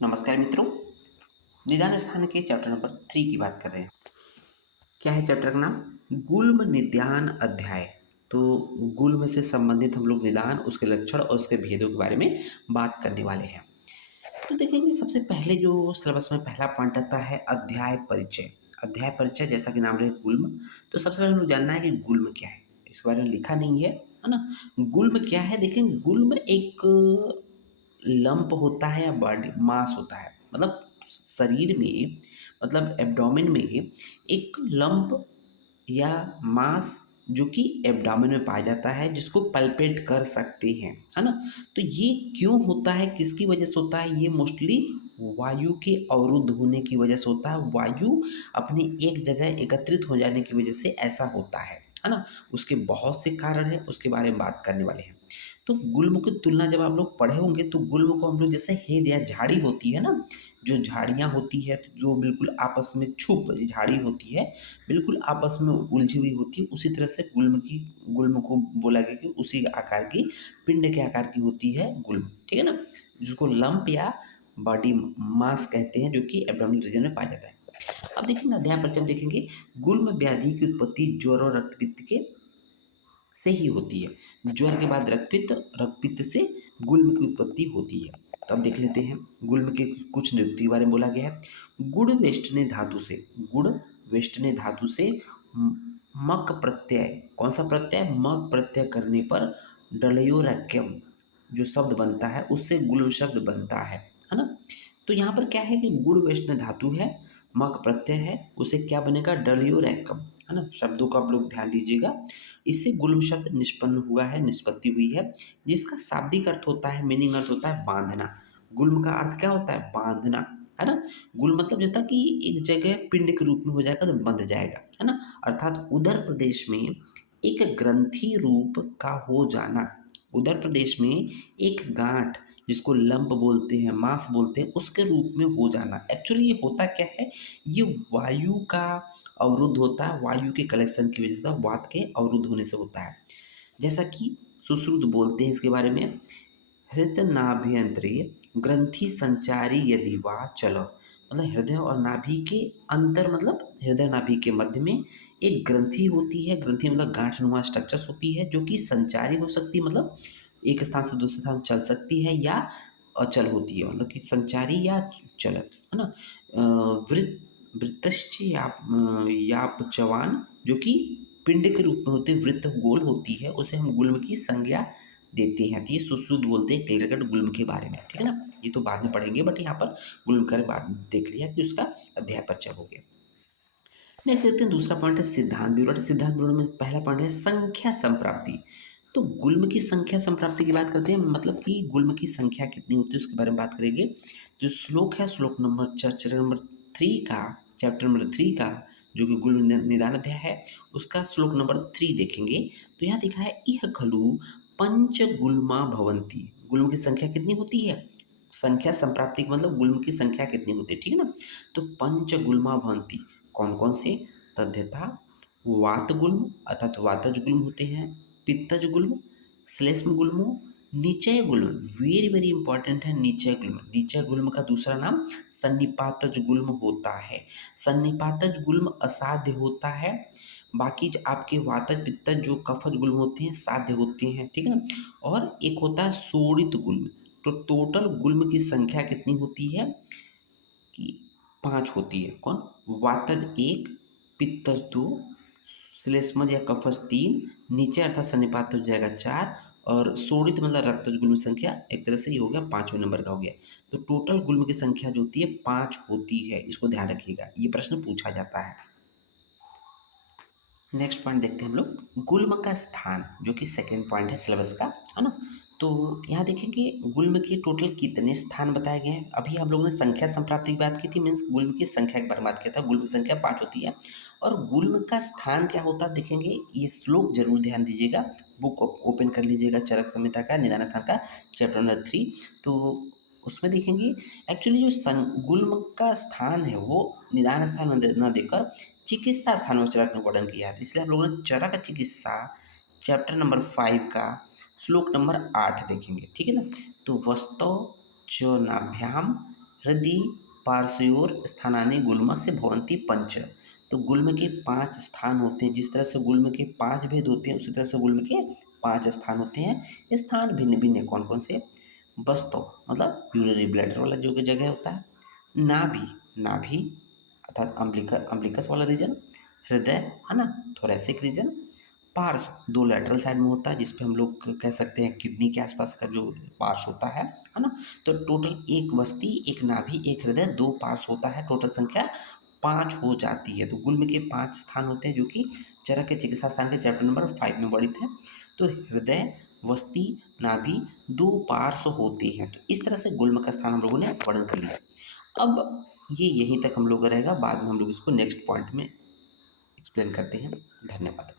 नमस्कार मित्रों। निदान स्थान के चैप्टर नंबर 3 की बात कर रहे हैं। क्या है चैप्टर का नाम? गुल्म निदान अध्याय। तो गुल्म से संबंधित हम लोग निदान, उसके लक्षण और उसके भेदों के बारे में बात करने वाले हैं। तो देखेंगे सबसे पहले जो सिलेबस में पहला पॉइंट आता है अध्याय परिचय। अध्याय परिचय जैसा कि नाम रहे गुल्म। तो सबसे पहले हम लोग जानना है कि गुल्म क्या है। इसके बारे में लिखा नहीं है ना। गुल्म क्या है? देखें, गुल्म एक लंप होता है या बॉडी मास होता है, मतलब शरीर में, मतलब एब्डोमेन में एक लंप या मास जो कि एब्डोमेन में पाया जाता है, जिसको पल्पेट कर सकते हैं, है ना। तो ये क्यों होता है, किसकी वजह से होता है? ये मोस्टली वायु के अवरुद्ध होने की वजह से होता है। वायु अपनी एक जगह एकत्रित हो जाने की वजह से ऐसा होता है ना। उसके बहुत से कारण हैं, उसके बारे में बात करने वाले हैं। तो गुल्म की तुलना जब आप लोग पढ़े होंगे तो गुल्म को हम लोग, जैसे हेद या झाड़ी होती है ना, जो झाड़ियाँ होती है जो बिल्कुल आपस में छुप झाड़ी होती है, बिल्कुल आपस में उलझी हुई होती है, उसी तरह से गुल्म को बोला गया कि उसी आकार की, पिंड के आकार की होती है गुल्म, ठीक है ना। जिसको लंप या बॉडी मास कहते हैं, जो कि एब्डोमिनल रीजन में पाया जाता है। अब देखेंगे अध्याय पर जब देखेंगे, गुल्म व्याधि की उत्पत्ति ज्वर और रक्तपित्त के से ही होती है। ज्वर के बाद रक्तपित्त, रक्तपित्त से गुल्म की उत्पत्ति होती है। तो अब देख लेते हैं गुल्म के कुछ निरुक्ति के बारे में बोला गया है। गुड़ वेष्टने धातु से, गुड़ वेष्टने धातु से मक प्रत्यय, कौन सा प्रत्यय? मक प्रत्यय करने पर डलयोरक्यम जो शब्द बनता है, उससे गुल्म शब्द बनता है ना। तो यहाँ पर क्या है कि गुड़ वेष्टन धातु है, मक प्रत्यय है, उसे क्या बनेगा? डलयोरक्यम, है ना। शब्दों का आप लोग ध्यान दीजिएगा। इससे गुल्म शब्द निष्पन्न हुआ है, निष्पत्ति हुई है, जिसका शाब्दिक अर्थ होता है, मीनिंग अर्थ होता है बांधना। गुल्म का अर्थ क्या होता है? बांधना, है ना। गुल्म मतलब जो था कि एक जगह पिंड के रूप में हो जाएगा तो बंध जाएगा, है ना। अर्थात उदर प्रदेश में एक ग्रंथि रूप का हो जाना, उदर प्रदेश में एक गांठ, जिसको लंप बोलते हैं, मास बोलते हैं, उसके रूप में हो जाना। एक्चुअली ये होता क्या है? ये वायु का अवरुद्ध होता है, वायु के कलेक्शन की वजह से, वात के अवरुद्ध होने से होता है। जैसा कि सुश्रुत बोलते हैं इसके बारे में, हृदनाभ्यंतरे ग्रंथि संचारी यदि वा चल, मतलब हृदय और नाभि के अंतर, मतलब हृदय नाभि के मध्य में एक ग्रंथि होती है। ग्रंथि मतलब गांठनुमा स्ट्रक्चर्स होती है, जो कि संचारी हो सकती है, मतलब एक स्थान से दूसरे स्थान चल सकती है, या अचल होती है, मतलब कि संचारी या चल, है ना। वृत्त वृत्तश्च यापचवान, जो कि पिंड के रूप में होते हैं, वृत्त गोल होती है, उसे हम गुल्म की संज्ञा देते हैं। तो ये सुश्रुत बोलते हैं क्लियर कट गुल्म के बारे में, ठीक है ना। ये तो बाद में पढ़ेंगे, बट यहाँ पर गुल्म का बाद देख लिया कि उसका अध्याय परिचय हो गया। नेक्स्ट देखते हैं दूसरा पॉइंट है सिद्धांत विवरण। सिद्धांत विवरण में पहला पॉइंट है संख्या संप्राप्ति। तो गुल्म की संख्या संप्राप्ति की बात करते हैं, मतलब कि गुल्म की संख्या कितनी होती है उसके बारे में बात करेंगे। जो श्लोक है, श्लोक नंबर चैप्टर नंबर 3 का, चैप्टर नंबर 3 का, जो कि गुल्म निदान अध्याय है, उसका श्लोक नंबर 3 देखेंगे। तो यहाँ लिखा है इह खलु पंच गुल्मा भवंती। गुल्म की संख्या कितनी होती है? संख्या संप्राप्ति का मतलब गुल्म की संख्या कितनी होती है, ठीक है ना। तो पंच गुल्मा भवंती, कौन कौन से? तद्यथा वात गुल्म, अर्थात वातज गुल्म होते हैं, पित्तज गुल्म, श्लेष्म गुल्मो, निचय गुल्म। वेरी वेरी इंपॉर्टेंट है निचय गुल्म। निचय गुल्म का दूसरा नाम सन्निपातज गुल्म होता है। सन्निपातज गुल्म असाध्य होता है, बाकी जो आपके वातज पित्तज जो कफज गुल्म होते हैं साध्य होते हैं, ठीक है ना। और एक होता है शोणित गुल्म। तो टोटल गुल्म की संख्या कितनी होती है? कि 5 होती है। कौन? वातज 1, पित्तज 2, श्लेष्मज या कफज 3, नीचे अर्थात सन्निपात हो जाएगा 4, और शोणित मतलब रक्तज गुल्म संख्या, एक तरह से ये हो गया 5वें नंबर का हो गया। तो टोटल गुल्म की संख्या जो होती है 5 होती है, इसको ध्यान रखिएगा, ये प्रश्न पूछा जाता है। नेक्स्ट पॉइंट देखते हैं हम लोग, गुल्म का स्थान, जो कि सेकंड पॉइंट है सिलेबस का, है ना। तो यहाँ देखेंगे गुल्म के टोटल कितने स्थान बताए गए हैं। अभी हम लोगों ने संख्या संप्राप्ति की बात की थी, मीन्स गुल्म की संख्या के बारे में बात किया था। गुल्म की संख्या 5 होती है, और गुल्म का स्थान क्या होता है देखेंगे। ये श्लोक जरूर ध्यान दीजिएगा, बुक ओपन कर लीजिएगा, चरक संहिता का, निदान स्थान का, चैप्टर नंबर 3। तो उसमें देखेंगे एक्चुअली जो गुल्म का स्थान है वो निदान स्थान न देकर चिकित्सा स्थान में चरक ने वर्णन किया है। इसलिए हम लोगों ने चरक चिकित्सा चैप्टर नंबर 5 का श्लोक नंबर 8 देखेंगे, ठीक है ना। तो वस्तौ च नाभ्याम हृदि पार्श्वयोर स्थानानि गुल्मस्य भवन्ति पंच। तो गुल्म के 5 स्थान होते हैं। जिस तरह से गुल्म के 5 भेद होते हैं, उसी तरह से गुल्म के 5 स्थान होते हैं। स्थान भिन्न-भिन्न हैं। कौन-कौन से? बस्तौ मतलब यूरिनरी ब्लैडर वाला जो कि जगह होता है। नाभि, नाभि अर्थात अम्बिलिकस वाला रीजन। हृदय, है ना? Thoracic region. पार्श्व 2 लैटरल साइड में होता है, जिस पे हम लोग कह सकते हैं किडनी के आसपास का जो पार्श्व होता है ना? तो टोटल 1 वस्ती, 1 नाभि, 1 हृदय, 2 पार्श्व होता है। टोटल संख्या 5 हो जाती है। तो गुल्म के 5 स्थान होते हैं, जो कि चरक के चिकित्सा स्थान के चैप्टर नंबर 5 में वर्णित है। तो हृदय, वस्ती, नाभि, 2 पार्श्व होते हैं। तो इस तरह से गुल्म का स्थान हम लोगों ने वर्णन कर लिया। अब ये यहीं तक हम लोग का रहेगा। बाद में हम लोग इसको नेक्स्ट पॉइंट में एक्सप्लेन करते हैं। धन्यवाद।